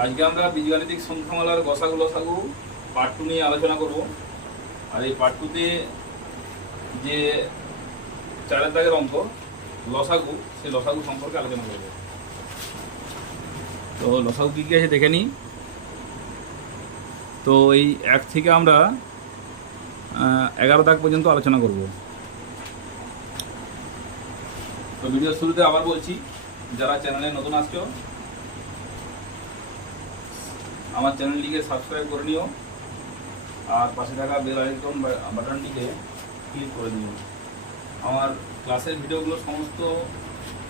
আজকে আমরা বীজগাণিতিক সংখ্যামালার গসাগু লসাগু পার্ট 2 নিয়ে আলোচনা করব। আর এই পার্ট 2তে যে 4 দাগের অঙ্ক লসাগু, সেই লসাগু সম্পর্কে আলোচনা করব। তো লসাগু কী কী আছে দেখে নিই। তো এই 1 থেকে আমরা 11 দাগ পর্যন্ত আলোচনা করব। তো ভিডিওর শুরুতে আবার বলছি, যারা চ্যানেলে নতুন আসছো আমার চ্যানেলটিকে সাবস্ক্রাইব করে নিও, আর পাশে থাকা বেল আইকন বাটনটিকে ক্লিক করে নিও। আমার ক্লাসের ভিডিওগুলো সমস্ত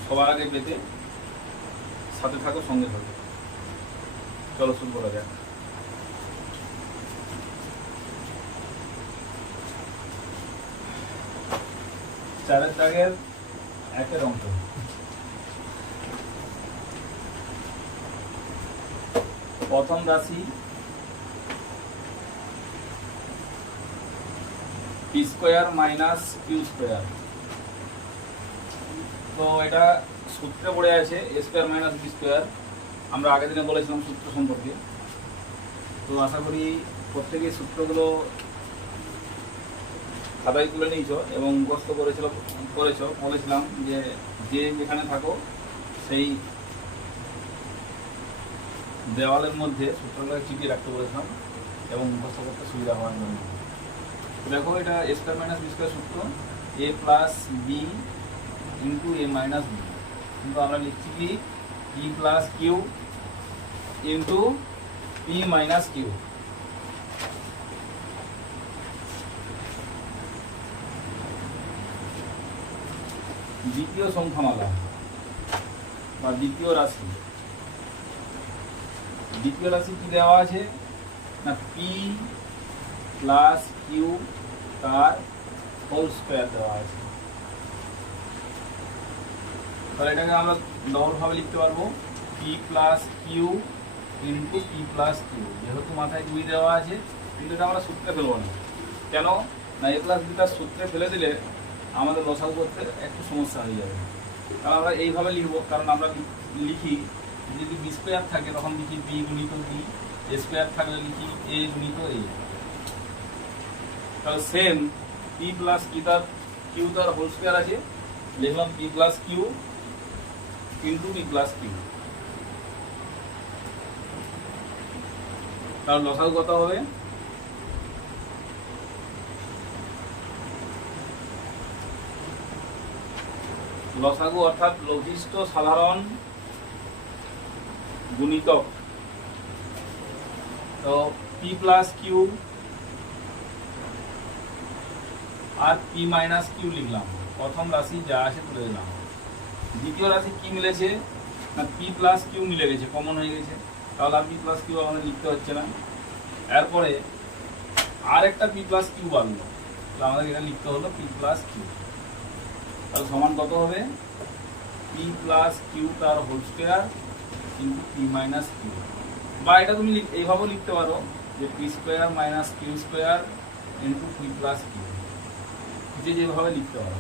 সবার আগে পেতে সাথে থাকো, সঙ্গে থাকো। চলো শুরু করা যাক। চারের দাগের 1 অঙ্ক। প্রথম রাশি P square minus Q square. তো এটা সূত্রে পড়ে আছে এ স্কোয়ার মাইনাস বি স্কোয়ার। আমরা আগের দিনে বলেছিলাম সূত্র সম্পর্কে। তো আশা করি প্রত্যেকেই সূত্রগুলো খাতায় তুলে নিয়েছো এবং মুখস্থ বলেছিলাম যে যেখানে থাকো সেই দেওয়ালের মধ্যে সূত্রগুলো চিঠিয়ে রাখতে বলেছিলাম এবং মুখস্থ করতে সুবিধা হওয়ার জন্য। দেখো, এটা a square minus B square সূত্র, a plus B into A minus b, কিন্তু আমরা লিখছি কি e plus Q into P minus q. দ্বিতীয় সংখ্যামালা বা দ্বিতীয় রাশি কি দেওয়া আছে না, পি প্লাস কিউ তার হোল স্কোয়ার দেওয়া আছে। তাহলে এটাকে আমরা ডবল ভাবে লিখতে পারবো, p plus Q into P plus q. যেহেতু মাথায় 2 দেওয়া আছে, কিন্তু এটা আমরা সূত্রে ফেলবো না। কেন না, এ প্লাস বিটা সূত্রে ফেলে দিলে আমাদের লসাগু করতে একটু সমস্যা হয়ে যাবে। কারণ আমরা এইভাবে লিখবো, কারণ আমরা লিখি যদি বি স্কোয়ার থাকে তখন লিখি বি গুণিত বি, এ স্কোয়ার থাকলে লিখি এ গুণিত এ। তাহলে সেম পি প্লাস কিউ তার হোল স্কোয়ার আছে, লিখলাম P plus Q into P plus Q. তাহলে লসাগু কত হবে? লসাগু অর্থাৎ লঘিষ্ঠ সাধারণ গুণিতক। তো P plus Q R P minus Q লিখলাম। প্রথম রাশি যা আছে তুলে দিলাম। দ্বিতীয় রাশি কি মিলেছে না, পি প্লাস কিউ মিলে গেছে, কমন হয়ে গেছে। তাহলে আর পি প্লাস কিউ আমাদের লিখতে হচ্ছে না। এরপরে আর একটা পি প্লাস কিউ বাড়লো, তাহলে আমাদের এটা লিখতে হলো পি প্লাস কিউ। তাহলে সমান কত হবে? পি প্লাস কিউ তার whole square into P minus Q. বা এটা তুমি এইভাবেও লিখতে পারো যে P square minus Q square into P plus Q, যেভাবে লিখতে পারো।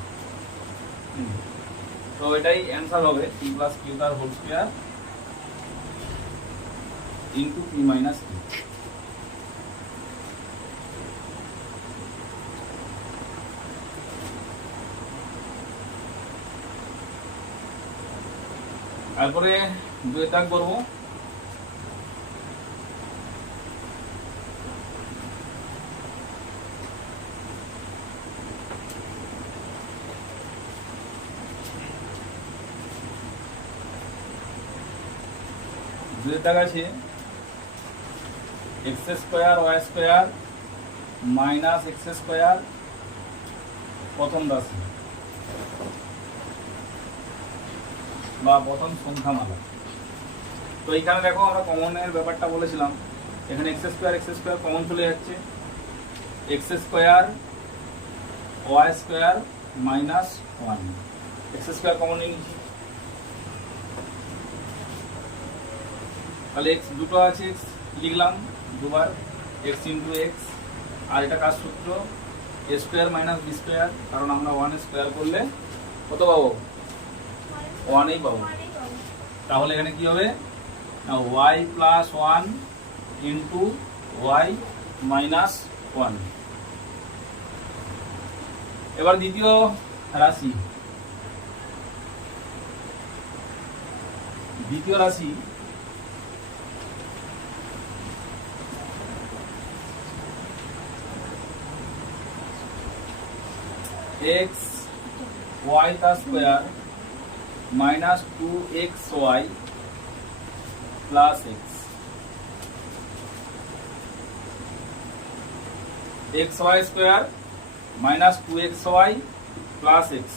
তো এটাই অ্যান্সার হবে, পি প্লাস কিউ তার whole square into P minus Q. তারপরে 2 দাগ করবো। দাগ আছে x square Y square minus X square প্রথম রাশি বা প্রথম সংখ্যামালা। তো এইখানে দেখো, আমরা কমনের ব্যাপারটা বলেছিলাম। এখানে এক্স স্কোয়ার কমন চলে যাচ্ছে, X square Y square minus 1, X square common নিয়ে নিচ্ছি। তাহলে এক্স দুটো আছে, এক্স লিখলাম দুবার, এক্স ইন্টু এক্স। আর এটা কার সূত্র? A square minus B square, কারণ আমরা 1 স্কোয়ার করলে কত পাবো? 1ই পাবো। তাহলে এখানে কি হবে? না Y plus one into Y minus one. এবার দ্বিতীয় রাশি, एक्स वाई का square minus 2xy plus X Y square minus 2xy plus X.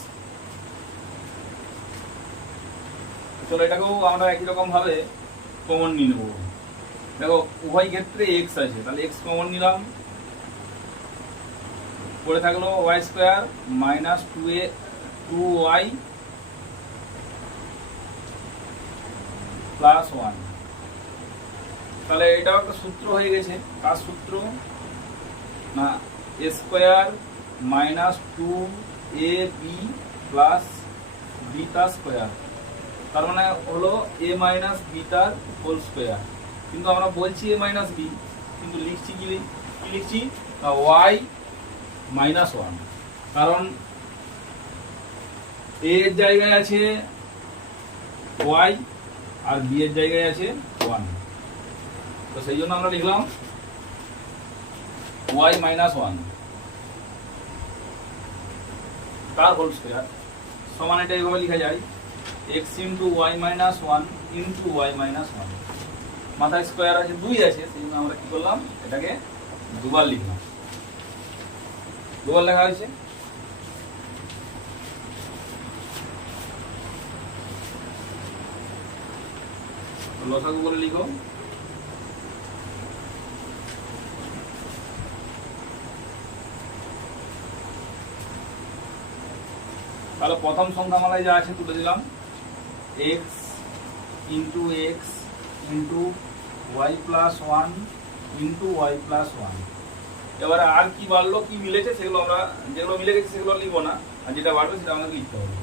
চলো এটাকেও আমরা একই রকম ভাবে কমন নিয়ে নেব। দেখো উভয় ক্ষেত্রে x আছে, তাহলে x কমন নিলাম, পড়ে থাকলো Y square minus 2y plus 1। তাহলে এটাও একটা সূত্র হয়ে গেছে। কার সূত্র? না a square minus 2ab plus beta square, তার মানে হলো a মাইনাস বিটার হোল স্কোয়ার। কিন্তু আমরা বলছি a মাইনাস বি, কিন্তু লিখছি কি লিখছি ওয়াই মাইনাস ওয়ান, কারণ a এর জায়গায় আছে ওয়াই আর বি এর জায়গায় আছে ওয়ান, তো সেই জন্য আমরা লিখলাম ওয়াই মাইনাস ওয়ান তার হোল স্কোয়ার সমান, এটা এইভাবে লেখা যায় x into Y minus one into Y minus one. মাথায় স্কোয়ার আছে, 2 আছে, সেই জন্য আমরা কি করলাম এটাকে দুবার লিখলাম, দুবার লেখা হয়েছে। লসাগু বলে লিখো। তাহলে প্রথম সংখ্যামালায় যা আছে তুলে দিলাম, x into X into Y plus one into Y plus one. এবারে আর কি বাড়লো কি মিলেছে সেগুলো আমরা, যেগুলো মিলে গেছে সেগুলো লিখবো না, আর যেটা বাড়বে সেটা আমাদের লিখতে হবে।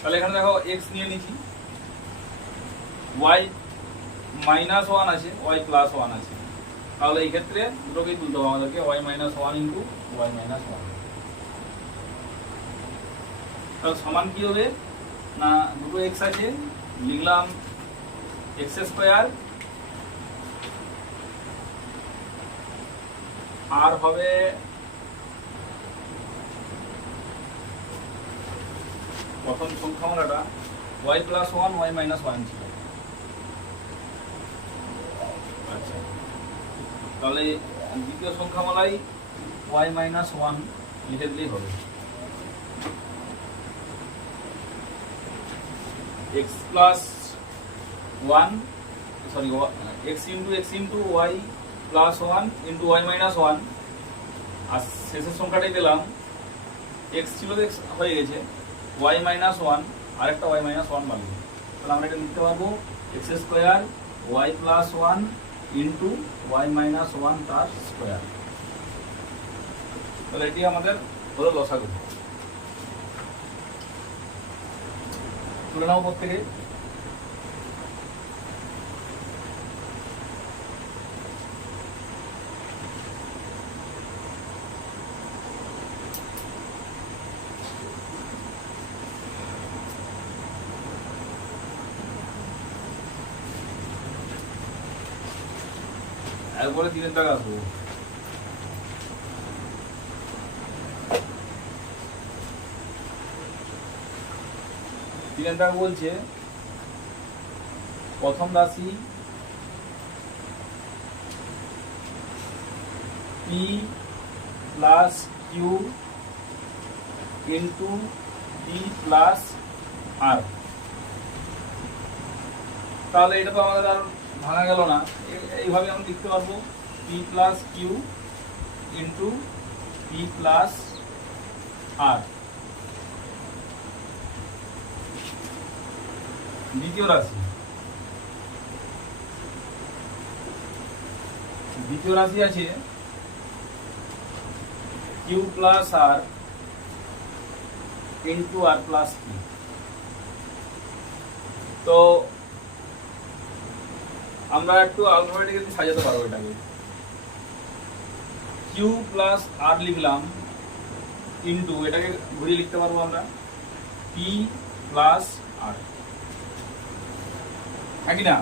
তাহলে এখানে দেখো x নিয়ে নিচ্ছি, ওয়াই মাইনাস ওয়ান আছে, ওয়াই প্লাস ওয়ান আছে, তাহলে এই ক্ষেত্রে দুটোকেই তুলতে হবে আমাদেরকে, Y minus one into Y minus one. তাহলে সমান কি হবে না দুটো x আছে, লিখলাম এক্স স্কোয়ার আর হবে প্রথম সংখ্যামালাটা y plus one y minus one ছিল। আচ্ছা, তাহলে দ্বিতীয় সংখ্যামালাই ওয়াই মাইনাস ওয়ান লিখে দিলেই হবে। X plus one sorry x into Y plus one into Y minus one, আর শেষের সংখ্যাটাই দিলাম এক্স ছিল হয়ে গেছে ওয়াই মাইনাস ওয়ান, আরেকটা ওয়াই মাইনাস ওয়ান বাড়বে। তাহলে আমরা এটা লিখতে পারবো x square y plus one into Y minus one তার স্কোয়ার। তাহলে এটি আমাদের হলো লসাগু। তুলে নাও প্রত্যেকে। এরপরে 3 টাকা আসবো। টাকা বলছে প্রথম রাশি p plus Q into P plus r. তাহলে এটা তো আমাদের আর ভাঙা গেল না, এইভাবে আমরা লিখতে পারবো p plus Q into P plus r. দ্বিতীয় রাশি আছে q plus r into r plus p. তো আমরা একটু আলফাবেটিক্যালি সাজাতে পারবো এটাকে। কিউ প্লাস আর লিখলাম ইন্টু, এটাকে ঘুরিয়ে লিখতে পারবো আমরা পি প্লাস আর, হ্যাঁ কি না?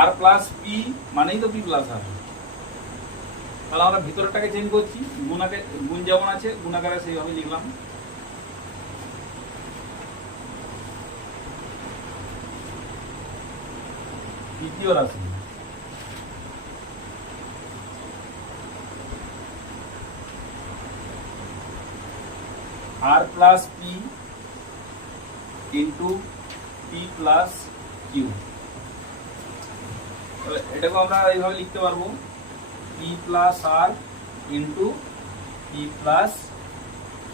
আর প্লাস পি মানেই তো পি প্লাস আর। তাহলে আমরা ভিতরটাকে চেঞ্জ করছি, গুণ যেমন আছে গুণাকারে সেইভাবে লিখলাম। দ্বিতীয় রাশি r plus p into P plus q. এটাকে আমরা এইভাবে লিখতে পারবো p plus r into P plus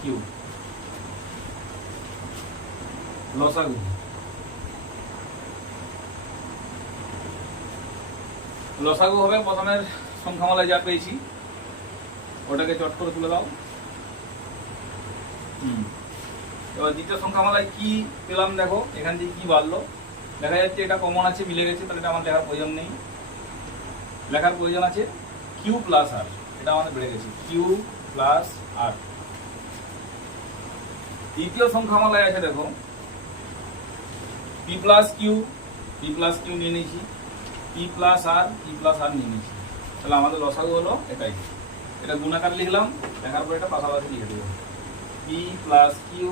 q. লসাগু লসাগু হবে প্রথমের সংখ্যামালায় যা পেয়েছি ওটাকে চট করে তুলে দাও। এবার দ্বিতীয় সংখ্যামালায় কি পেলাম দেখো, এখান থেকে কি বাড়লো দেখা যাচ্ছে, এটা কমন আছে মিলে গেছে, তাহলে এটা আমার লেখার প্রয়োজন নেই। লেখার প্রয়োজন আছে কিউ প্লাস আর, এটা আমাদের বেড়ে গেছে কিউ প্লাস আর। তৃতীয় সংখ্যামালায় আছে দেখো পি প্লাস কিউ নিয়ে নিয়েছি, পি প্লাস আর নিয়ে নিয়েছি, তাহলে আমাদের লসাগু হলো এটাই। এটা গুণাকার লিখলাম, লেখার পর এটা পাশাপাশি লিখে দেবো p plus Q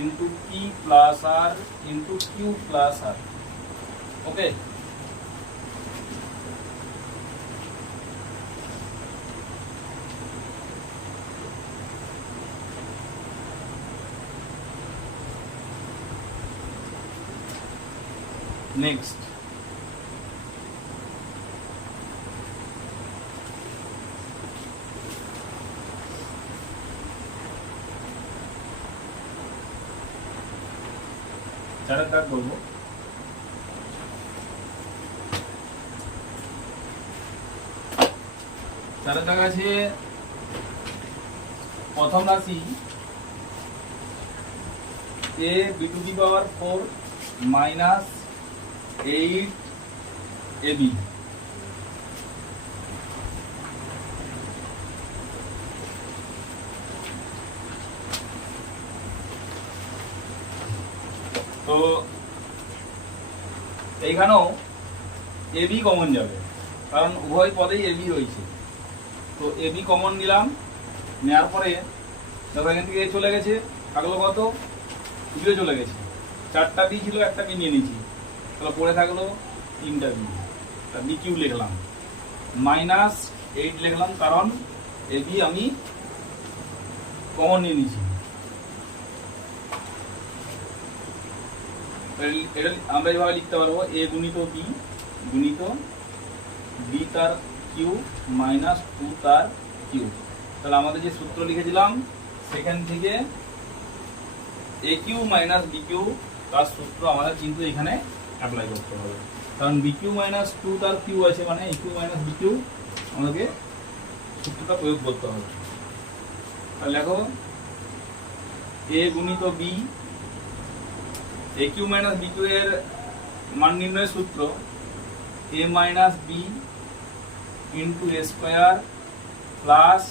into P plus r into q plus r. Okay, next চারের দাগ করবো। চারের দাগ আছে প্রথম রাশি a b to the power 4 minus 8 a b. তো এইখানেও এবি কমন যাবে, কারণ উভয় পদেই এবি রয়েছে। তো এবি কমন নিলাম, নেওয়ার পরে দেখো এখান থেকে এ চলে গেছে, থাকলো কত? বিও চলে গেছে, 4টা বি ছিল, একটা বি নিয়ে নিয়েছি, তাহলে পড়ে থাকলো 3টা বি। বি কিউ লিখলাম, মাইনাস 8 লিখলাম, কারণ এবি আমি কমন নিয়ে নিয়েছি। এটা আমরা এইভাবে লিখতে পারবো এ গুণিত বি তার কিউ মাইনাস 2 তার কিউ। তাহলে আমাদের যে সূত্র লিখেছিলাম সেখান থেকে এ কিউ মাইনাস বি কিউ তার সূত্র আমাদের কিন্তু এখানে অ্যাপ্লাই করতে হবে, কারণ বি কিউ মাইনাস 2 তার কিউ আছে, মানে এ কিউ মাইনাস বি কিউ আমাদেরকে সূত্রটা প্রয়োগ করতে হবে। তাহলে দেখো এ গুণিত বি, এ কিউ মাইনাস বি কিউ এর মান নির্ণয়ের সূত্র এ minus B into A square plus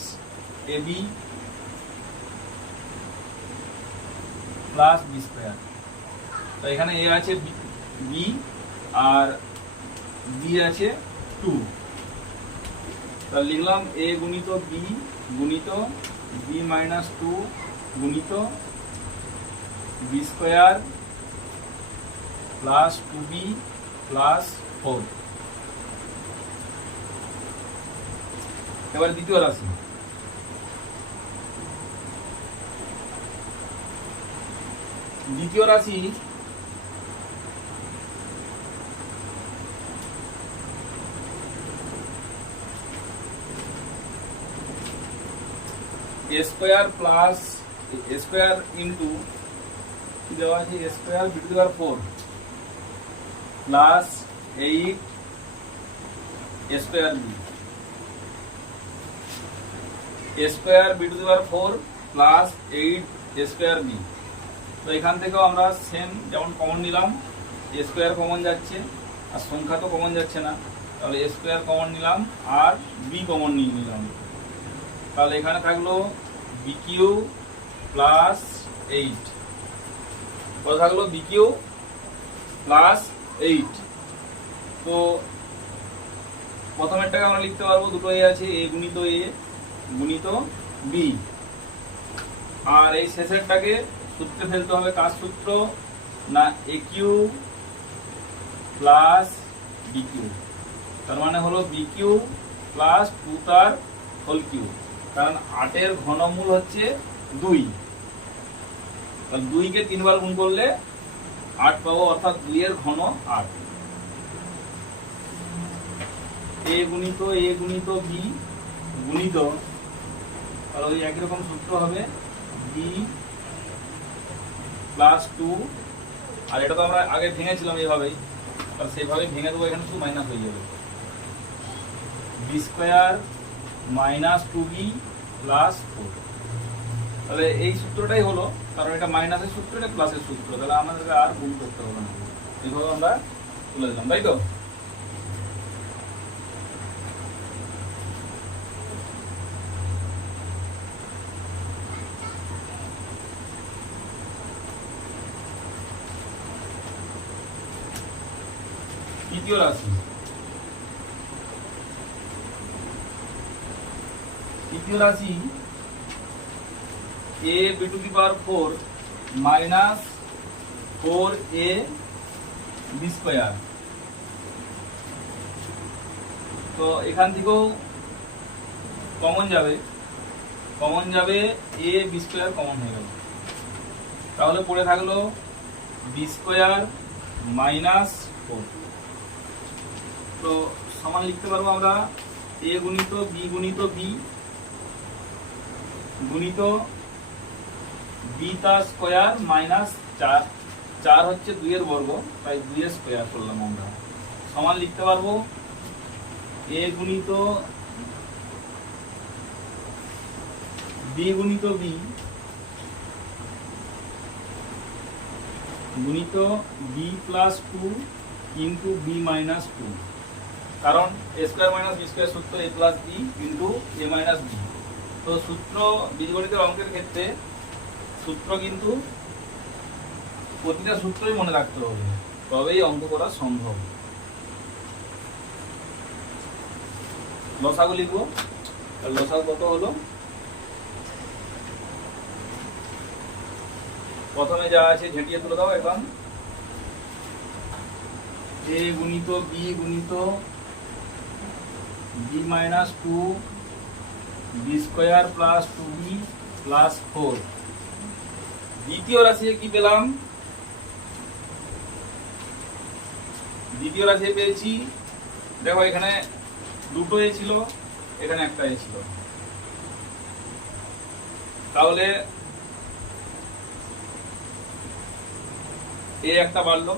A B plus B square. তো এখানে এ আছে বি আর বি আছে 2, তাহলে লিখলাম এ গুণিত বি মাইনাস 2 গুণিত B square plus 2b plus 4। এবার দ্বিতীয় রাশি a square plus a square into দেওয়া আছে এ square b to the power 4 plus 8 a square b, A square b to the power 4 plus 8 a square b. তো এখান থেকেও আমরা সেম যেমন কমন নিলাম, এ স্কোয়ার কমন যাচ্ছে, আর সংখ্যা তো কমন যাচ্ছে না, তাহলে এ স্কোয়ার কমন নিলাম আর বি কমন নিয়ে নিলাম। তাহলে এখানে থাকলো বি কিউ প্লাস 8, কত থাকলো বি কিউ প্লাস 8। তো প্রথমেরটাকে আমরা লিখতে পারবো, দুটো এ আছে, এ গুণিত এ গুণিত বি, আর এই শেষেরটাকে সূত্রে ফেলতে হবে। কার সূত্র? না এ কিউ প্লাস বি কিউ, তার মানে হলো বি কিউ প্লাস 2 তার হোল কিউ, কারণ 8-এর ঘনমূল হচ্ছে 2, তাহলে 2-কে 3 বার গুণ করলে 8 পাবো, অর্থাৎ 2-এর ঘন 8। এ গুণিত বি গুণিত, তাহলে ওই একই রকম সূত্র হবে বি প্লাস 2, আর এটা তো আমরা আগে ভেঙেছিলাম এইভাবেই, তাহলে সেইভাবেই ভেঙে দেবো, এখানে শুধু মাইনাস হয়ে যাবে, B square minus 2b plus 4। তাহলে এই সূত্রটাই হলো, কারণ এটা মাইনাসের সূত্র, এটা প্লাসের সূত্র, তাহলে আমাদেরকে আর গুণ করতে হবে না, এইভাবে আমরা তুলে দিলাম, তাই তো? তৃতীয় রাশি, a b two the power 4 minus 4a b square. তো এখান থেকেও কমন যাবে a b স্কয়ার কমন হয়ে গেল, তাহলে পড়ে থাকলো b স্কয়ার মাইনাস 4। তো সমান লিখতে পারবো আমরা a গুণিত b গুণিত b গুণিত b তার স্কয়ার মাইনাস 4, 4 হচ্ছে 2 এর বর্গ, তাই 2 এর স্কয়ার করলাম আমরা। সমান লিখতে পারবো a গুণিত b গুণিত b গুণিত b plus 2 into b minus 2, কারণ a square minus b square সূত্র a plus b into a minus b। তো সূত্র বীজগণিতের অঙ্কের ক্ষেত্রে সূত্র কিন্তু প্রতিটা সূত্রই মনে রাখতে হবে, তবেই অঙ্ক করা সম্ভব। লসাগু লিখবো, লসাগু কত হলো? প্রথমে যা আছে ঝেঁটিয়ে তুলে দাও এখন, a গুণিত b গুণিত b minus 2 b square plus 2b plus 4। দ্বিতীয় রাশি কি পেলাম? দ্বিতীয় রাশি পেয়েছি, দেখো এখানে দুটো এ ছিল, এখানে একটা এ ছিল, তাহলে এ একটা বাড়লো,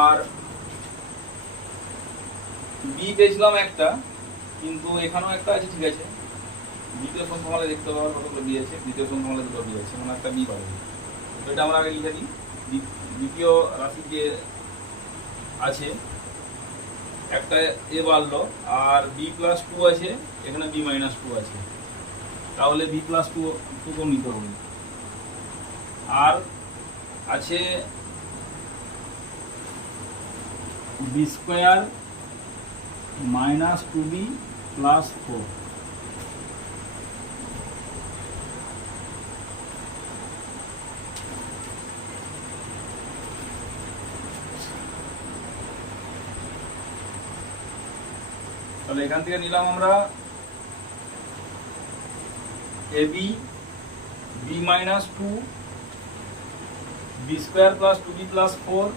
আর বি পেয়েছিলাম একটা, কিন্তু এখানেও একটা আছে, ঠিক আছে। দ্বিতীয় সংখ্যামালা দেখতে পাওয়ার কতগুলো বি আছে, দ্বিতীয় সংখ্যামালা দুটো বি আছে, মানে একটা বি পাবো। এটা আমরা আগে লিখে দিই, দ্বিতীয় রাশি যে আছে একটা এ বাড়লো, আর বি প্লাস 2 আছে, এখানে বি মাইনাস 2 আছে, তাহলে বি প্লাস 2 নিতে হবে। আর আছে B square minus 2b plus 4। তাহলে এখান থেকে নিলাম আমরা ab b minus 2 b square plus 2b plus 4।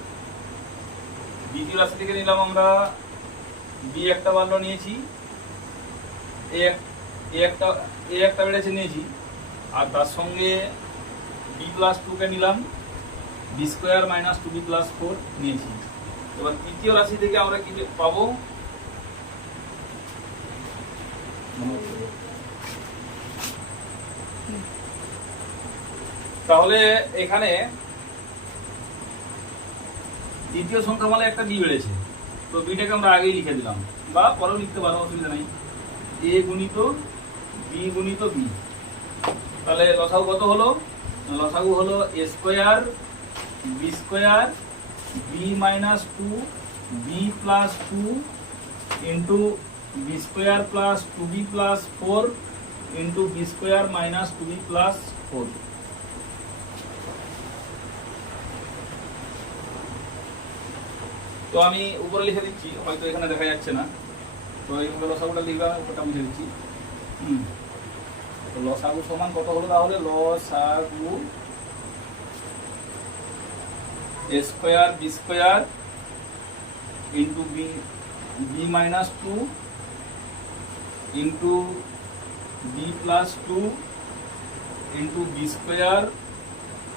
দ্বিতীয় রাশি থেকে নিলাম আমরা বি একটা বাড়লো নিয়েছি, এ একটা বেড়েছে নিয়েছি, আর তার সঙ্গে বি প্লাস 2 কে নিলাম, B square minus 2b plus 4 নিয়েছি। এবার তৃতীয় রাশি থেকে আমরা কি পাবো? তাহলে এখানে দ্বিতীয় সংখ্যামালে একটা বি বেড়েছে, তো বিটাকে আমরা আগেই লিখে দিলাম, বা পরেও লিখতে পারো, অসুবিধা নেই। এ গুণিত বি গুণিত বি, তাহলে লসাগু কত হলো? লসাগু হলো a square b square b minus two b plus two into b square plus two b plus four into b square minus two b plus four. তো আমি উপরে লিখে দিচ্ছি, হয়তো এখানে দেখা যাচ্ছে না, তো এইভাবে লসাগুটা লিখবে, ওটা মুছে দিচ্ছি। তো লসাগু সমান কত হলো তাহলে? লসাগু a square b square into b b minus two into b plus two into b square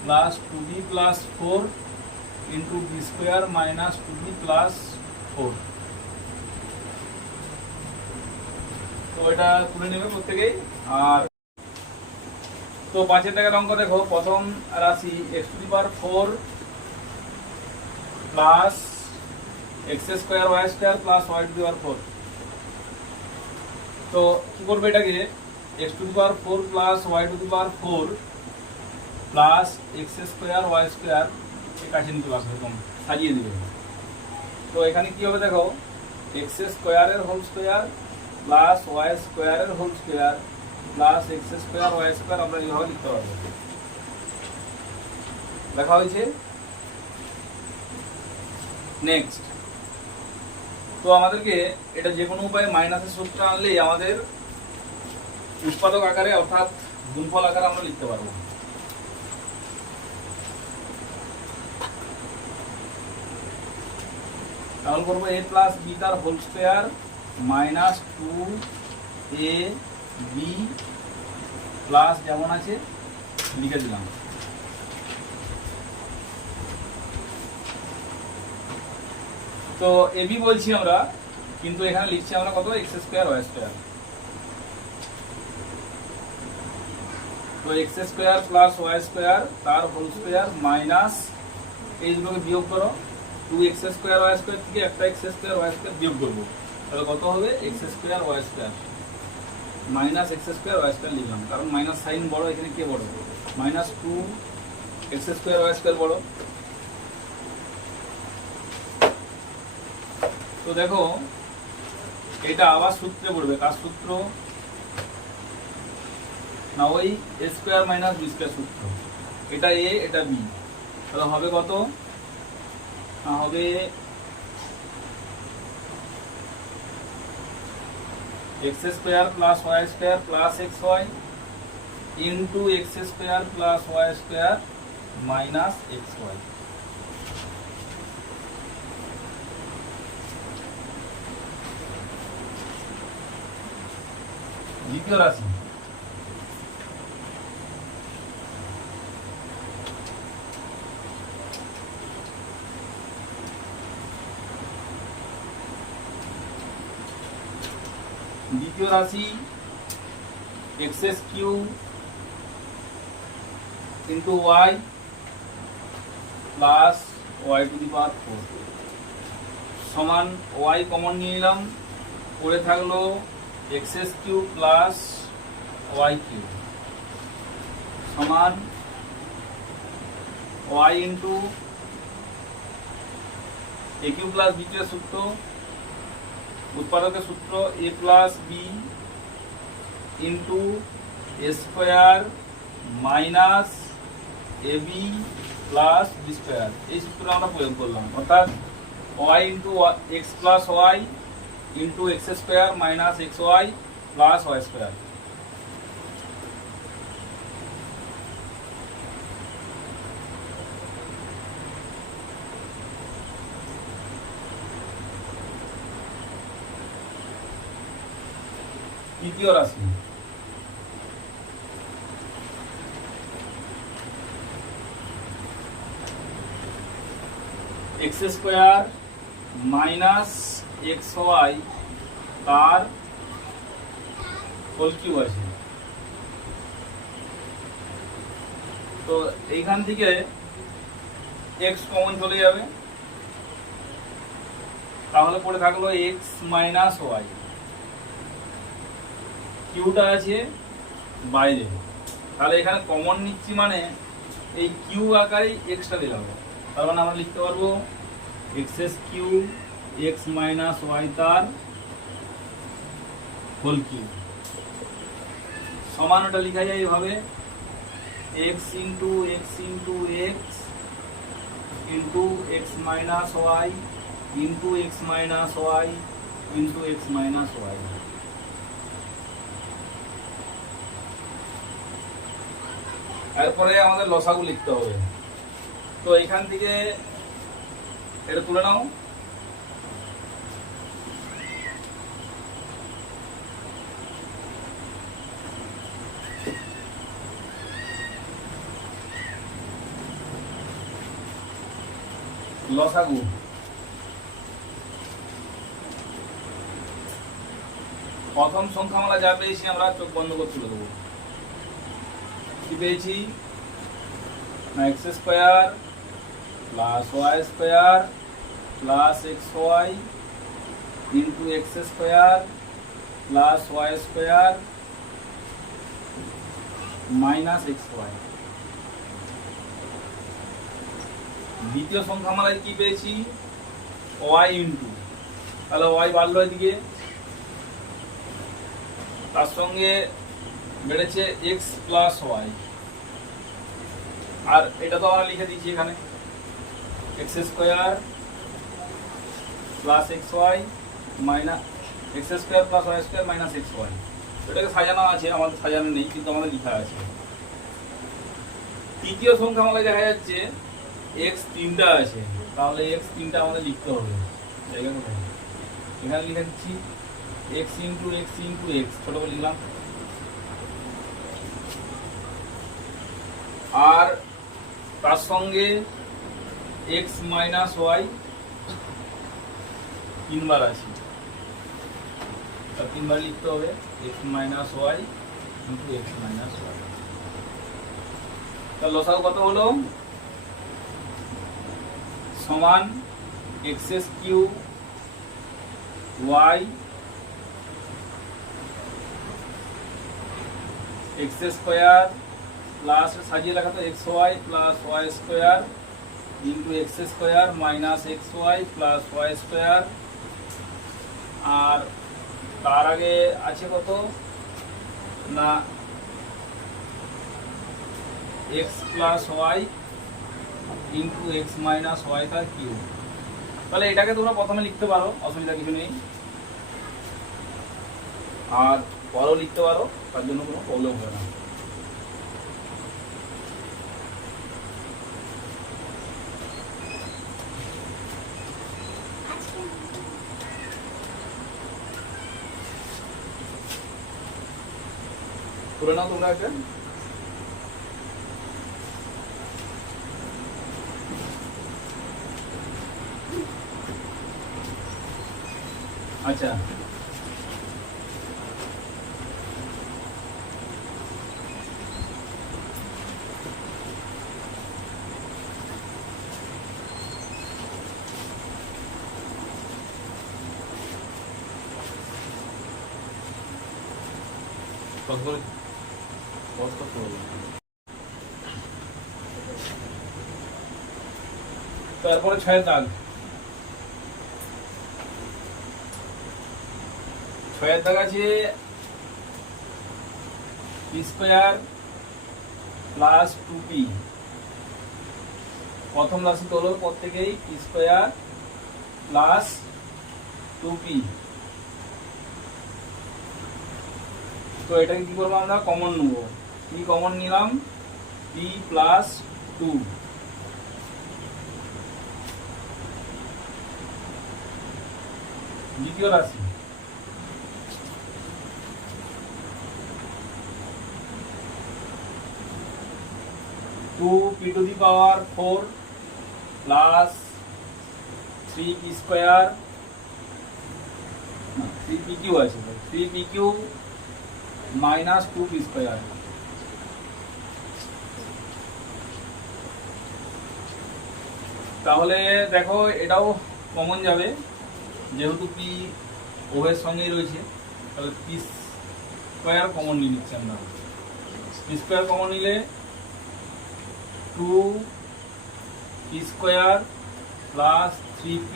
plus two b plus four into b square minus two b plus four. তো এটা তুলে নেবে প্রত্যেকেই। আর তো 5 টাকার অঙ্ক দেখো, প্রথম রাশি x to the power 4 plus x square Y square plus y to the power 4। তো কি করবে এটাকে? X to the power 4 plus y to the power 4 plus x square Y square কাছে নিতে পারবে, এরকম সাজিয়ে দিবে। তো এখানে কি হবে দেখো, এক্স স্কোয়ারের হোল স্কোয়ার প্লাস ওয়াই স্কোয়ারের whole square plus x square Y square, আমরা এইভাবে লিখতে পারবো। লেখা হয়েছে। নেক্সট, তো আমাদেরকে এটা যে কোনো উপায়ে মাইনাসের সূত্র আনলেই আমাদের উৎপাদক আকারে অর্থাৎ গুণফল আকারে আমরা লিখতে পারবো। তাহলে করবো এ প্লাস বি তার whole square minus two a B plus যেমন আছে লিখে দিলাম। তো এ বি বলছি আমরা, কিন্তু এখানে লিখছি আমরা কত? X square Y square. তো x square plus Y square তার হোল স্কোয়ার মাইনাস এই দুটোকে বিয়োগ করো, two x square Y square থেকে একটা এক্স স্কোয়ার ওয়াই স্কোয়ার বিয়োগ করবো, তাহলে কত হবে? X square Y square minus X square Y square লিখলাম, কারণ মাইনাস সাইন বড়, এখানে কে বড়? Minus two x square Y square বড়। তো দেখো এটা আবার সূত্রে পড়বে, কার সূত্র? না, ওই a square minus B square সূত্র। এটা এ এটা বি, তাহলে হবে কত? হবে x square plus Y square plus x Y into x square plus Y square minus x Y. দ্বিতীয় রাশি x cube into Y plus y to the power 4 সমান ওয়াই কমন নিয়ে নিলাম, পড়ে থাকলো x cube plus y cube সমান y into a cube plus b cube সূত্র, উৎপাদকের সূত্র a plus B into A square minus A B plus B square. এই সূত্র আমরা প্রয়োগ করলাম, অর্থাৎ Y into x plus Y into x square minus x Y plus Y square. তৃতীয় রাশি x square minus x Y তার whole cube আছে। তো এইখান থেকে এক্স কমন চলে যাবে, তাহলে পড়ে থাকলো এক্স মাইনাস ওয়াই, কিউটা আছে বাইরে, তাহলে এখানে কমন নিচ্ছি মানে এই কিউ আকারেই এক্সটা দিলাম, তার মানে আমরা লিখতে পারবো X cube X minus Y তার হোল কিউ সমান, ওটা লেখা যায় এইভাবে X into X into X into x minus Y into x minus Y into x minus Y. এরপরে আমাদের লসাগু লিখতে হবে, তো এখান থেকে এটা তুলে নাও, লসাগু প্রথম সংখ্যামালা যা পেয়েছি আমরা চোখ বন্ধ করে তুলে দেবো। কি পেয়েছি না X square plus Y square plus x Y into x square plus Y square minus x Y. দ্বিতীয় সংখ্যামালায় কি পেয়েছি ওয়াই ইন্টু, তাহলে ওয়াই বাড়লো এদিকে, তার সঙ্গে বেড়েছে এক্স প্লাস ওয়াই, আর এটা তো আমরা লিখে দিচ্ছি এখানে X square plus x Y minus X square plus Y square minus x Y. এটাকে সাজানো আছে, আমাদের সাজানো নেই কিন্তু আমাদের লেখা আছে। তৃতীয় সংখ্যামালায় দেখা যাচ্ছে এক্স তিনটা আছে, তাহলে এক্স তিনটা আমাদের লিখতে হবে, জায়গা কোথায় এখানে লিখে দিচ্ছি x into X into x ছোট করে লিখলাম, আর তার সঙ্গে এক্স মাইনাস ওয়াই তিনবার আছে, তিনবার লিখতে হবে x minus Y into x minus y. তাহলে লসাগু কত হলো সমান x cube y x square plus সাজিয়ে লেখা তো x Y plus Y square into x square minus x Y plus Y square, আর তার আগে আছে কত না x plus Y into x minus Y তার কিউ। তাহলে এটাকে তোমরা প্রথমে লিখতে পারো, অসুবিধা কিছু নেই, আর পরেও লিখতে পারো, তার জন্য কোনো প্রবলেম হবে না। করে নাও তোমরা একটা, আচ্ছা তারপরে ছয়ের দাগ, ছয়ের দাগ আছে P square plus two P, প্রথম রাশি তোলো প্রত্যেকেই P square plus two P. তো এটাকে কি করবো আমরা কমন নেব, পি কমন নিলাম পি প্লাস টু, দ্বিতীয় রাশি two P to the power 4 plus 3 P square, 3 P Q আছে, 3 P Q minus 2 P square. তাহলে দেখো এটাও কমন যাবে, যেহেতু পি ওয়ের সঙ্গেই রয়েছে তাহলে পি স্কোয়ার কমন নিয়ে নিচ্ছি আমরা। পি স্কোয়ার কমন নিলে 2 P square plus 3p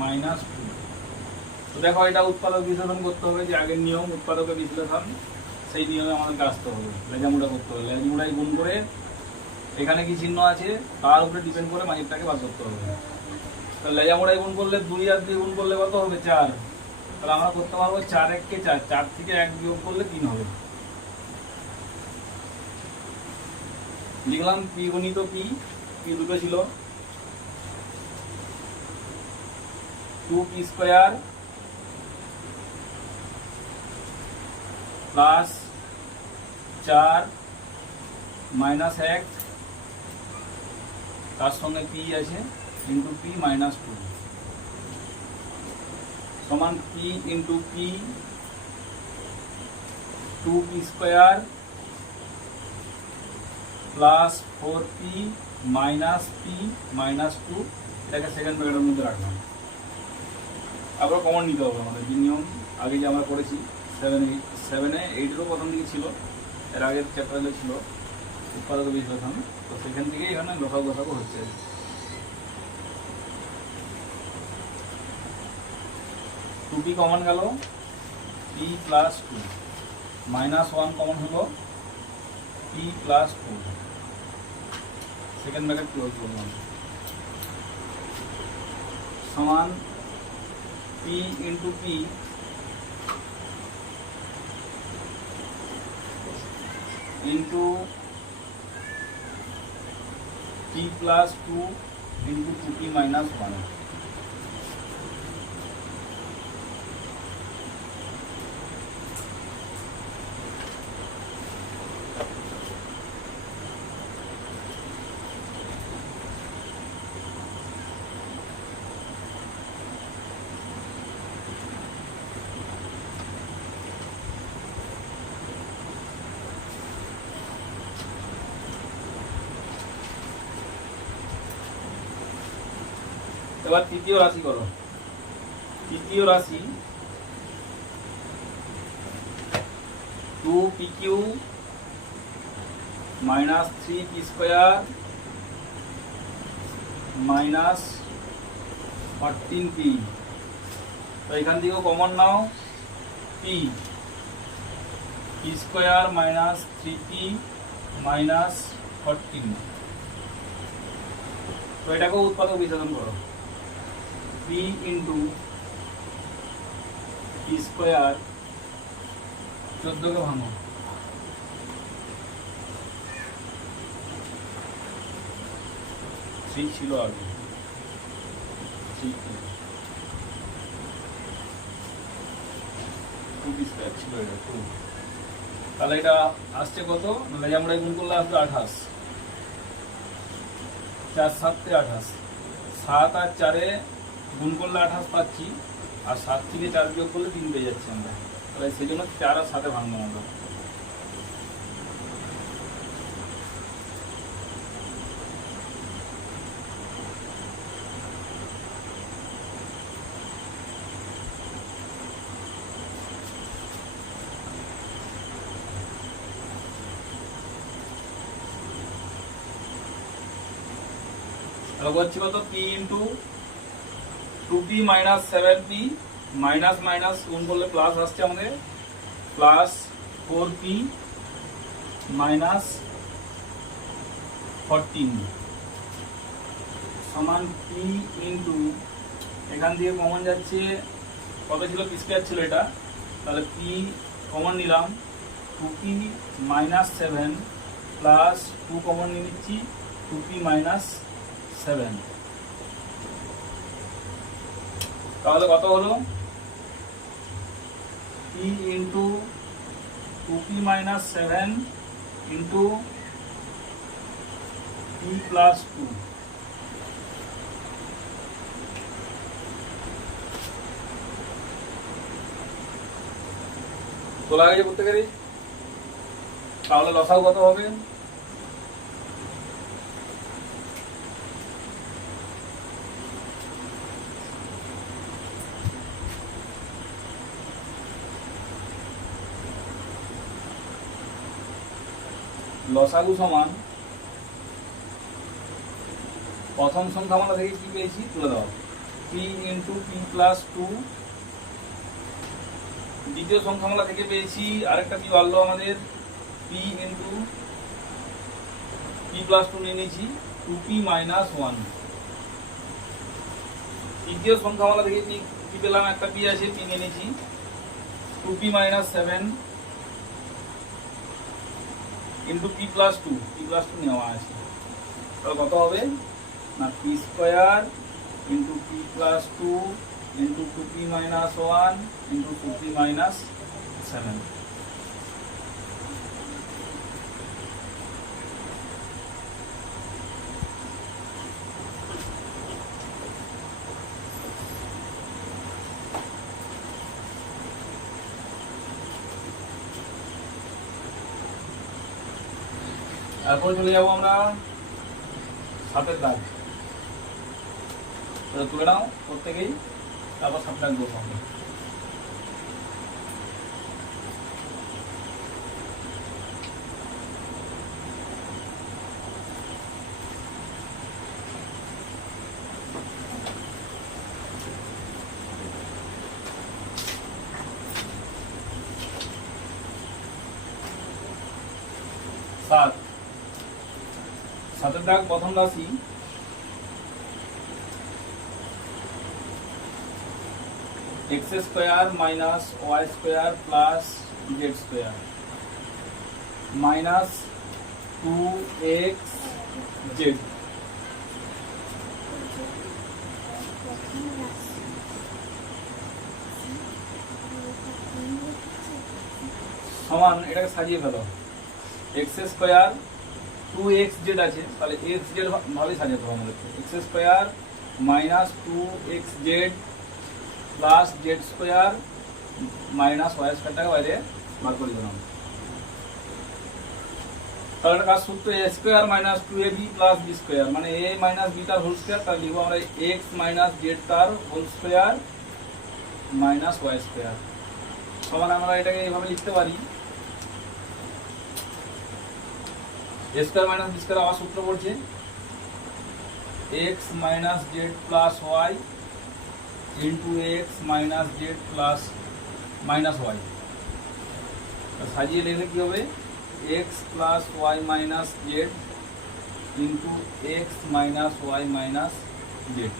minus 2। তো দেখো এটা উৎপাদক বিশ্লেষণ করতে হবে, যে আগের নিয়ম উৎপাদকের বিশ্লেষণ, সেই নিয়মে আমাদেরকে আসতে হবে। লেজামুড়া করতে হবে, লেজামুড়াই গুণ করে এখানে কি চিহ্ন আছে তার উপরে ডিপেন্ড করে মাঝেরটাকে বাদ করতে হবে। তাহলে লেজামুড়াই গুণ করলে 2 আর 2 গুণ করলে কত হবে 4। তাহলে আমরা করতে পারবো 4 1 কে 4, 4 থেকে 1 বিয়োগ করলে 3 হবে। লিখলাম পি গুণিত পি, পি দুটো ছিল 2p স্কোয়ার প্লাস 4 মাইনাস 1 তার সঙ্গে পি আছে ইন্টু পি মাইনাস 2 সমান P into P 2p square plus 4p minus P minus 2। এটাকে সেকেন্ড ব্র্যাকেটের মধ্যে রাখলাম। আবার কমন নিতে হবে আমাদের, যে নিয়ম আগে যে আমরা করেছি 7-এ 8-এরও প্রথম দিকে ছিল, এর আগের চ্যাপ্টারে ছিল উৎপাদক বিশ্লেষণ। তো সেখান থেকে এখানে লসাগু হচ্ছে। টু পি কমন গেল, পি প্লাস 2 মাইনাস 1 কমন হলো P plus 2। Second bracket close করলাম সমান P into P into P plus 2 into 2p minus 1। এবার তৃতীয় রাশি করো। তৃতীয় রাশি 2pq minus 3p square minus 14p। তো এখান থেকেও কমন নাও p square minus 3p minus 14। তো এটাকেও উৎপাদক বিশ্লেষণ করো। p ইন্টু পি স্কোয়ার 14কে ভাঙো, 3 ছিল আগে, 2p স্কোয়ার ছিল এটা 2। তাহলে এটা আসছে কত, আমরা গুণ করলে আসবে 28, 4 7 28, 7 আর 4-এ গুণ করলে 28 পাচ্ছি, আর 7 থেকে 4 বিয়োগ করলে 3 পেয়ে যাচ্ছি আমরা। তাহলে সেই জন্য 4 আর 7-এ ভাঙবো আমরা। তাহলে বলছি কত, P into 2p minus 7p minus minus গুণ করলে প্লাস আসছে আমাদের, প্লাস 4p মাইনাস 14 সমান p ইন্টু, এখান থেকে কমন যাচ্ছে কত ছিল, পি স্কোয়ার ছিল এটা, তাহলে p কমন নিলাম 2p মাইনাস 7 প্লাস 2 কমন নিয়ে নিচ্ছি 2p মাইনাস 7। তাহলে কত হলো, p into 2p minus 7 into p plus 2। তোলা গেছে প্রত্যেকেরই। তাহলে লসাগু কত হবে, লসাগু সমান প্রথম সংখ্যামালা থেকে কি পেয়েছি তুলে দাও, P into P plus two. দ্বিতীয় সংখ্যামালা থেকে পেয়েছি আরেকটা কি বাড়লো আমাদের, P into P plus two নিয়ে নিয়েছি, টু পি মাইনাস ওয়ান। তৃতীয় সংখ্যামালা থেকে কি পেলাম, একটা পি আছে, পি নিয়ে নিয়েছি, two P minus seven into P plus two নেওয়া আছে। তাহলে কত হবে না, P square into P plus two into two P minus one into two P minus seven. তারপরে চলে যাবো আমরা সাতের দাগ, তুলে নাও প্রত্যেকেই, তারপর সাত দাগ দেবো আমরা। সাতের দাগ প্রথম রাশি x square minus y square plus z square minus two x z সমান, এটাকে সাজিয়ে ফেলো, x square two x z আছে, তাহলে এক্স জেড ভাবে সাজাতে হবে আমাদেরকে, x square minus two x z plus z square minus y স্কোয়ারটাকে বাইরে বার করে দিলাম। তাহলে একটা কাজ সূত্র, a square minus two a B plus B square, মানে এ মাইনাস বি তার হোল স্কোয়ার, তাহলে লিখবো আমরা এক্স মাইনাস জেড তার whole square minus y square সমান। আমরা এটাকে এইভাবে লিখতে পারি, a square minus B square আবার সূত্র পড়ছে x minus z plus Y into x minus z plus minus y. সাজিয়ে লিখলে কি হবে, x plus Y minus Z into x minus Y minus z.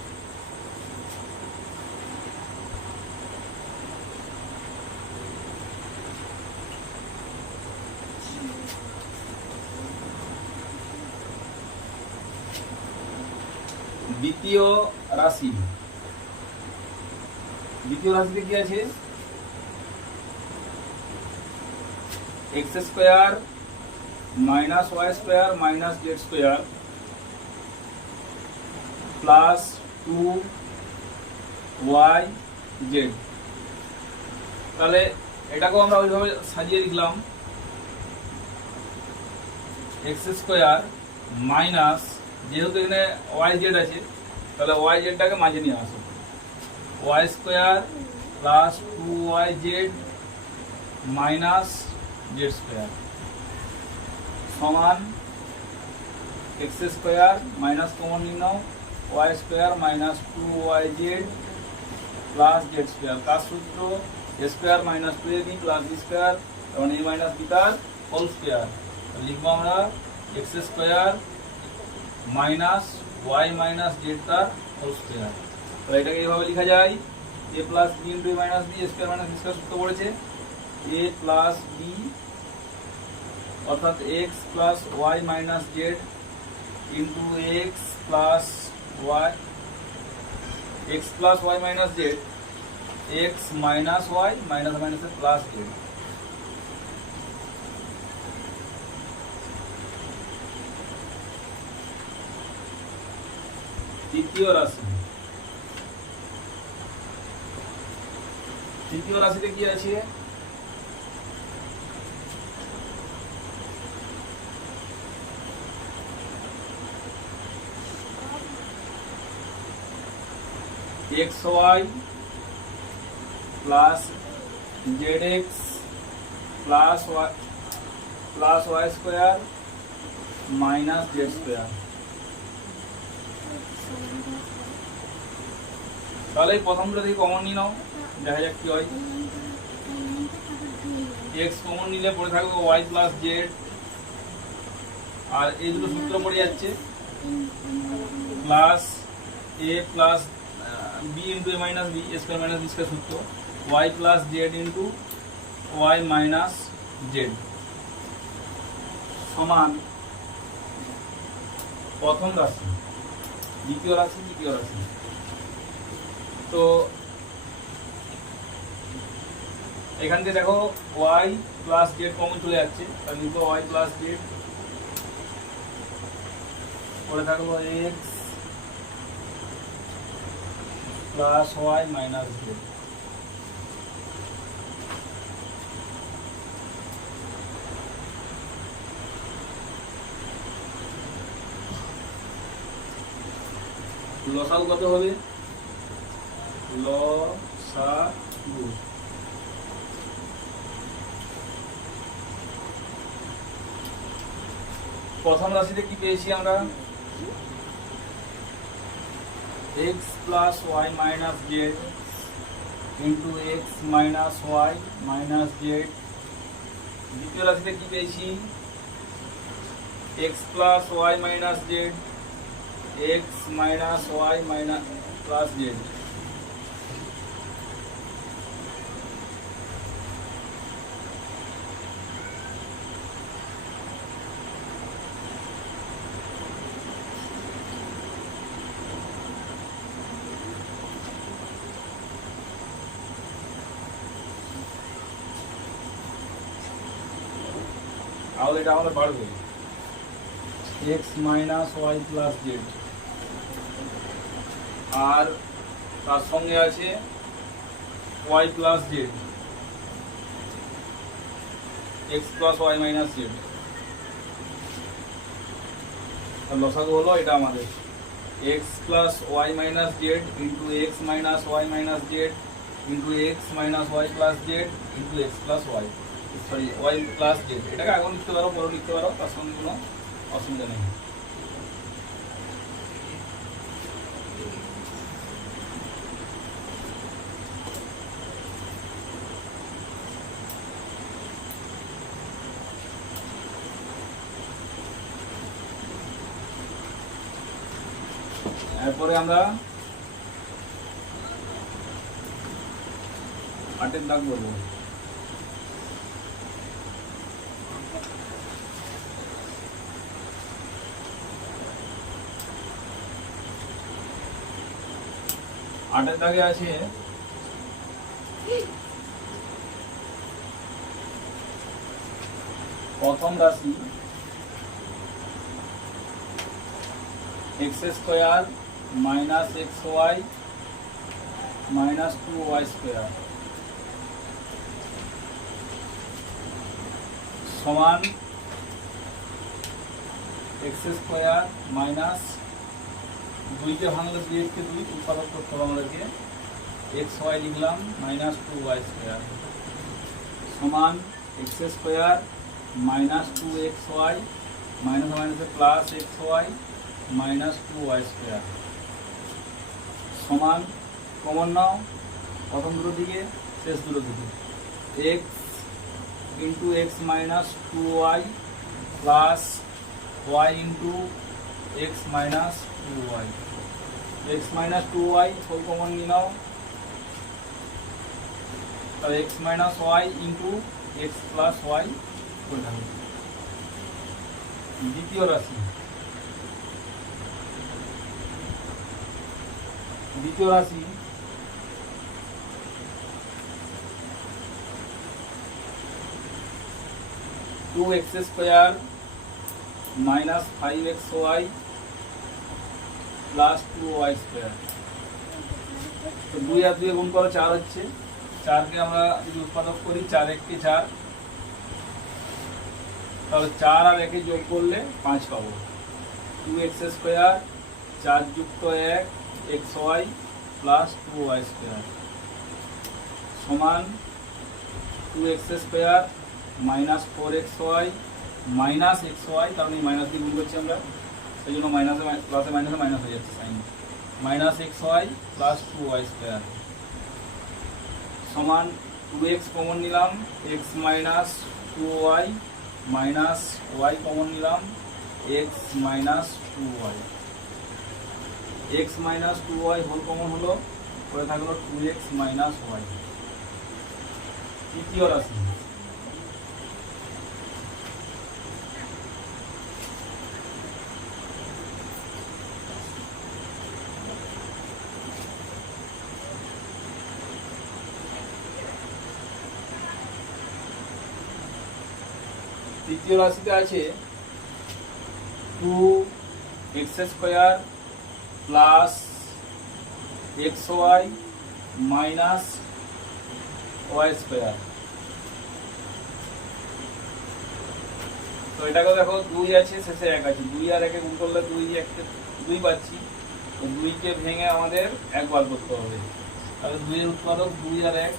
দ্বিতীয় রাশিতে কি আছে, x square minus y square minus Z square plus two y z. তাহলে এটাকেও আমরা ওইভাবে সাজিয়ে লিখলাম, এক্স স্কোয়ার মাইনাস, যেহেতু এখানে ওয়াই জেড আছে তাহলে ওয়াই জেডটাকে মাঝে নিয়ে আসো, y square plus two y z minus Z square সমান এক্স স্কোয়ার মাইনাস কমন নিয়ে নাও, y square minus two y z plus z square. কার সূত্র, a square minus two a B plus B square, এবং a minus b তার whole square. লিখবো আমরা x square minus Y minus z তার whole square. তাহলে এটাকে এইভাবে লেখা যায়, a plus B into A minus B, square minus B square সূত্র পড়েছে এ প্লাস বি অর্থাৎ X plus Y minus Z into x plus Y minus Z, x minus Y minus মাইনাসে plus Z. তৃতীয় রাশিতে কি আছে, X Y plus Z X plus Y square minus Z square. তাহলে এই প্রথমটা থেকে কমন নিয়ে নাও, দেখা যাক কি হয়। এক্স কমন নিলে পড়ে থাকবে ওয়াই প্লাস জেড, আর এই দুটো সূত্র পড়ে যাচ্ছে plus A plus B into A minus B, A square minus B square সূত্র, Y plus Z into Y minus Z সমান প্রথম রাশি দ্বিতীয় রাশি তৃতীয় রাশি। তো এখান থেকে দেখো ওয়াই প্লাস জেড কমন চলে যাচ্ছে, তাহলে লিখো ওয়াই প্লাস জেড, পরে থাকলো X plus Y minus Z. লসাগু কত হবে? লসাগু প্রথম রাশিতে কি পেয়েছি আমরা? x plus Y minus Z into x minus Y minus z. দ্বিতীয় রাশিতে কি পেয়েছি? x plus Y minus Z, x minus Y minus plus z. তাহলে এটা আমাদের বাড়বে x minus y plus z, আর তার সঙ্গে আছে Y plus z, x plus Y minus Z. লসাগু হলো এটা আমাদের x plus Y minus Z into x minus Y minus Z into x minus y plus Z into x plus Y, sorry Y plus Z. এটাকে আগে লিখতে পারো, পরে লিখতে পারো, তার সঙ্গে কোনো অসুবিধা নেই। এরপরে আমরা 8 দাগ করবো। আটের দাগে আছে প্রথম রাশি x square minus x Y minus 2y square সমান এক্স স্কোয়ার মাইনাস 2 কে ভাঙলে 2 কে 2 উৎপাদক করতে হবে আমাদেরকে, এক্স ওয়াই লিখলাম মাইনাস 2y স্কোয়ার সমান x square minus 2xy minus মাইনাসে plus x Y minus 2y square সমান কমন নাও প্রথম দুটো দিকে শেষ দুটো দিকে, x into x minus 2y plus Y into x minus 2y, x minus 2y সব কমন নিয়ে নাও, তাহলে X minus Y into x plus Y করে থাকবে। দ্বিতীয় রাশি 2x square minus 5xy plus 2y square. তো 2 আর 2 গুণ করো 4 হচ্ছে, 4কে আমরা যদি উৎপাদক করি 4 1 4, তাহলে 4 আর 1 যোগ করলে 5 পাবো। 2x স্কোয়ার 4 যুক্ত 1 xy প্লাস 2y স্কোয়ার সমান 2x square minus 4xy minus x Y, কারণ এই মাইনাস দিয়ে গুণ করছি আমরা, সেই জন্য মাইনাসে প্লাসে মাইনাসে মাইনাস হয়ে যাচ্ছে sign, minus x Y plus 2y square সমান 2x কমন নিলাম, x minus 2y minus y common নিলাম, x minus 2y, x minus 2y whole common হলো, পরে থাকলো 2x মাইনাস y। তৃতীয় রাশি তৃতীয় রাশিতে আছে 2x square plus xy minus y square. তো এটাকে দেখো 2 আছে, শেষে 1 আছে, 2 আর 1 গুণ করলে 2 পাচ্ছি, তো 2 কে ভেঙে আমাদের 1 বার করতে হবে, তাহলে 2 এর উৎপাদক 2 আর 1,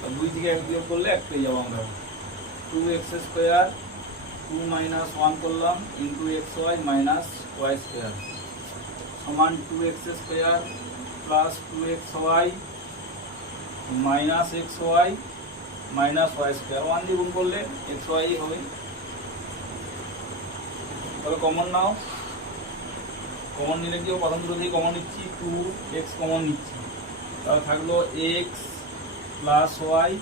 তো 2 থেকে 1 বিয়োগ করলে 1 পেয়ে যাবো আমরা। 2x স্কোয়ার 2 মাইনাস 1 করলাম into xy minus y square সমান 2x square plus 2xy minus xy minus y square, 1 দিয়ে গুণ করলে xy হবে। তাহলে কমন নাও, কমন নিলে কি প্রথম দুটো থেকে কমন নিচ্ছি, 2x কমন নিচ্ছি, তাহলে থাকলো x প্লাস y,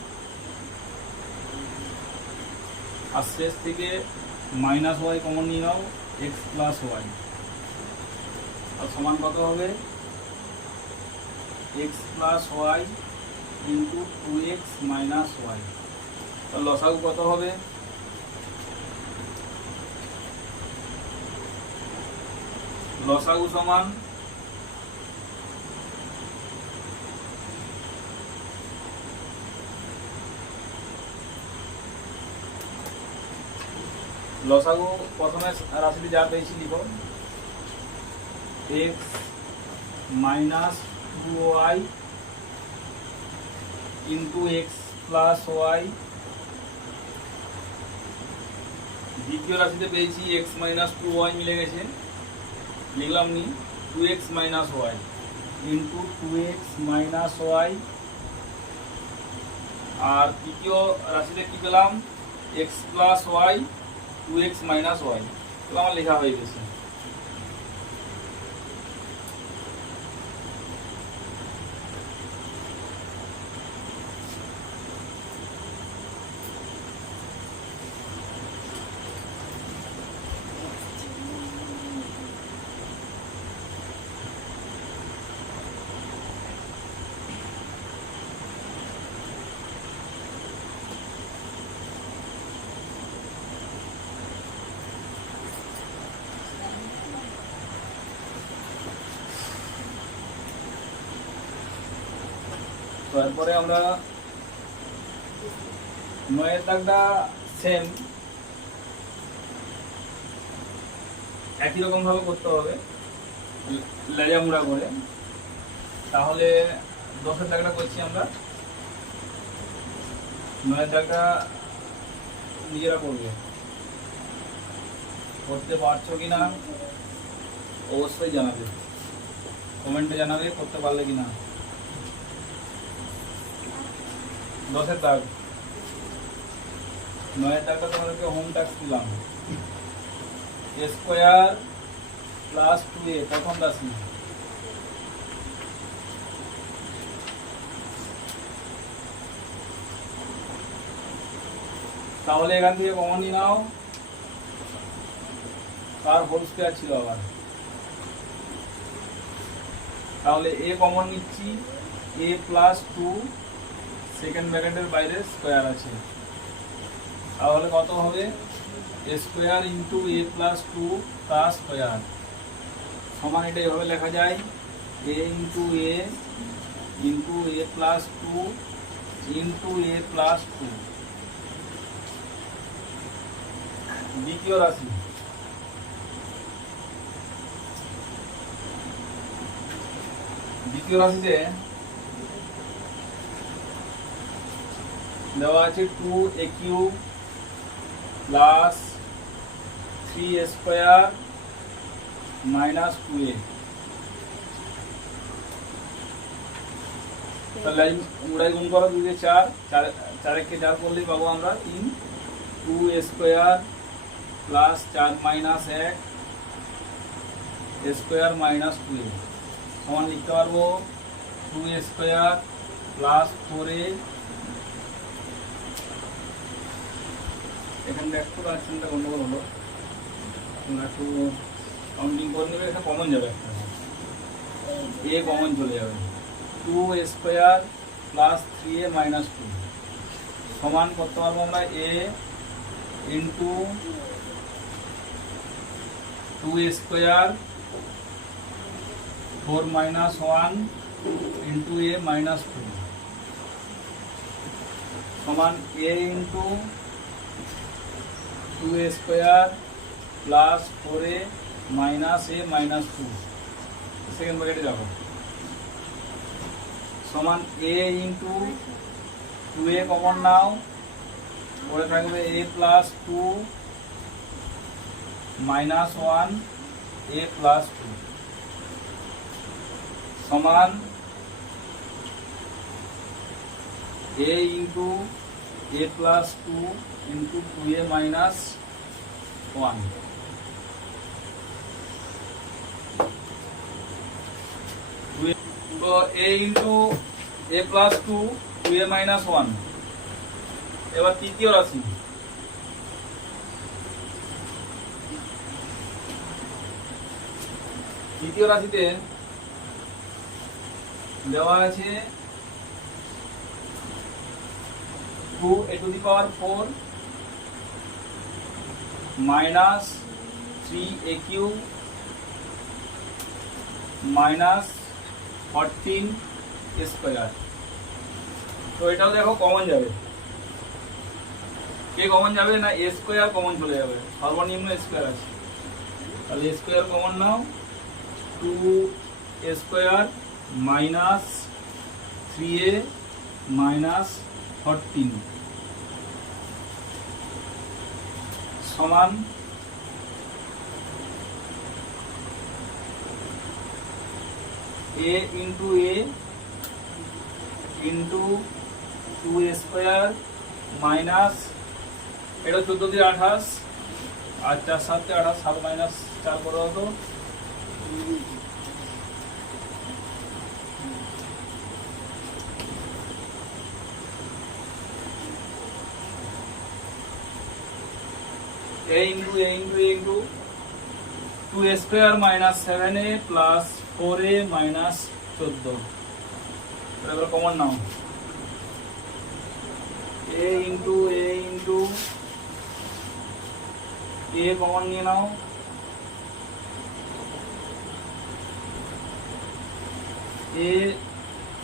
আর শেষ থেকে মাইনাস ওয়াই কমন নিয়ে নাও, এক্স প্লাস ওয়াই, আর সমান কত হবে x plus Y into 2x minus y. তাহলে লসাগু কত হবে, লসাগু সমান লসাগু প্রথমে রাশিটি যা পেয়েছি লিখো, x minus 2y into x plus y. দ্বিতীয় রাশিতে পেয়েছি x মাইনাস 2y মিলে গেছে, লিখলাম নি 2x minus Y into 2x minus y. আর তৃতীয় রাশিতে কি পেলাম, x plus y 2x minus y, তাহলে আমার লেখা হয়ে গেছে। তারপরে আমরা 9 এর দাগটা সেম একই রকম ভাবে করতে হবে, লেজা মুড়া করে। তাহলে 10 এর দাগটা করছি আমরা, 9 এর দাগটা নিজেরা করবে, করতে পারছো কিনা অবশ্যই জানাবে, কমেন্টে জানাবে করতে পারলে কিনা। 10 এর দাগ, 9 এর দাগটা তোমাদেরকে হোম টাস্ক দিলাম, a স্কোয়ার প্লাস 2a প্রথম রাশি, তাহলে এখান থেকে কমন নিয়ে নাও, তার হোল স্কোয়ার ছিল আবার, তাহলে a কমন নিচ্ছি, a প্লাস 2 সেকেন্ড ব্র্যাকেটের বাইরে স্কোয়ার আছে, তাহলে কত হবে a square into a plus 2 তার স্কোয়ার সমান, এটা এভাবে লেখা যায় a into a plus 2 into a plus 2। দ্বিতীয় রাশি, দ্বিতীয় রাশিতে দেওয়া আছে 2a cube plus 3a square minus 2a। তাহলে উড়াই গুণ করো 2 দিয়ে 4, 4 কে 4 করলেই পাবো আমরা 3। 2a square plus 4 minus 1 square minus 2a সমান লিখতে পারবো 2a স্কোয়ার প্লাস 4a। এখানে একটু রাশিটা গন্ডগোল হলো, তোমরা একটু কাউন্টিং করে নেবে। এটা কমন যাবে, একটা a কমন চলে যাবে। 2a square plus 3a minus 2 সমান করতে পারবো আমরা a into 2a square 4 minus 1 into a minus 2 সমান a into 2a square plus 4a minus a minus 2 second ব্র্যাকেটে যাবো সমান a ইন্টু 2a কমন নাও, পরে থাকবে a plus 2 minus 1 a plus 2 সমান a into a plus 2 into 2a minus 1। তো a into a plus 2 2a minus 1। এবার তৃতীয় রাশি তৃতীয় রাশিতে দেওয়া আছে 2a two the power 4 minus 3a cube minus 14 square. তো এটাও দেখো কমন যাবে, কে কমন যাবে না a স্কোয়ার কমন চলে যাবে, সর্বনিম্ন স্কোয়ার আছে। তাহলে a square common now, 2a square minus 3a minus 14 সমান a into a into 2a square minus, এটা 14 দিয়ে 28 আর 4 7 28, 7 মাইনাস 4 করে হতো a into a into a into 2a square minus 7a plus 4a minus 14। এবার common now, a into a common নিয়ে নাও,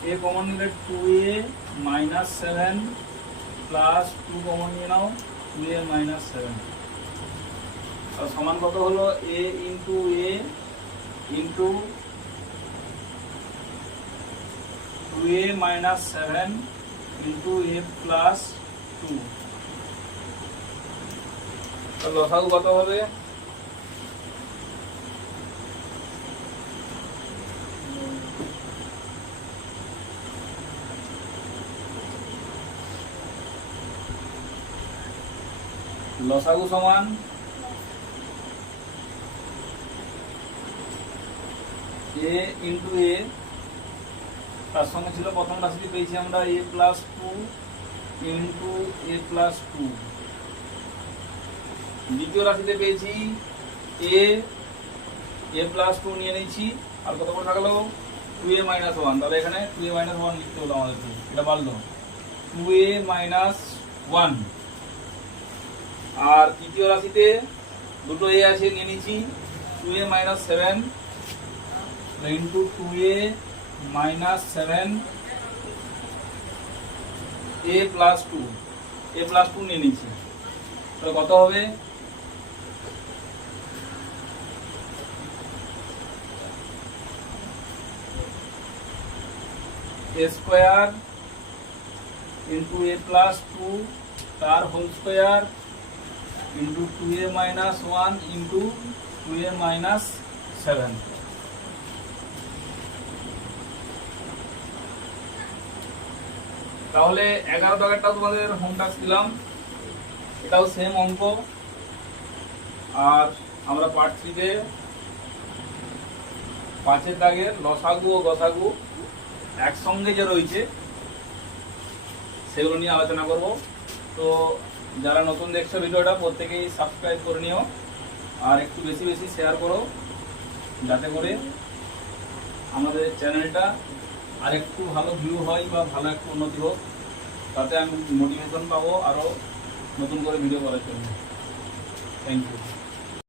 a common নিলে 2a minus 7 plus 2 common নিয়ে নাও 2a minus 7। সমান কত হলো a into a into 2a minus 7 into a plus 2। লসাগু কত হবে? লসাগু সমান a ইন্টু a, তার সঙ্গে ছিল প্রথম রাশিটি পেয়েছি আমরা a plus 2 into a plus 2। দ্বিতীয় রাশিতে পেয়েছি a প্লাস 2 নিয়ে নিয়েছি, আর কত করে থাকলো 2a মাইনাস 1। তাহলে এখানে 2a মাইনাস 1 লিখতে হলো আমাদেরকে, এটা পারলো 2a মাইনাস 1। আর তৃতীয় রাশিতে দুটো a আছে, নিয়ে নিয়েছি 2a minus 7 into 2a minus 7 a plus 2, a plus 2 নিয়ে নিয়েছি। তাহলে কত হবে a square into a plus 2 তার whole square into 2a minus 1 into 2a minus 7। তাহলে 11 দাগেরটাও তোমাদের হোম টাস্ক দিলাম, এটাও সেম অঙ্ক। আর আমরা পার্ট 3-তে 5-এর দাগের লসাগু ও গসাগু একসঙ্গে যে রয়েছে সেগুলো নিয়ে আলোচনা করব। তো যারা নতুন দেখছো ভিডিওটা প্রত্যেকেই সাবস্ক্রাইব করে নিও আর একটু বেশি বেশি শেয়ার করো, যাতে করে আমাদের চ্যানেলটা আর একটু ভালো ভিউ হয় বা ভালো একটু উন্নতি হোক, তাতে আমি মোটিভেশন পাবো আরও নতুন করে ভিডিও করার জন্য। Thank you.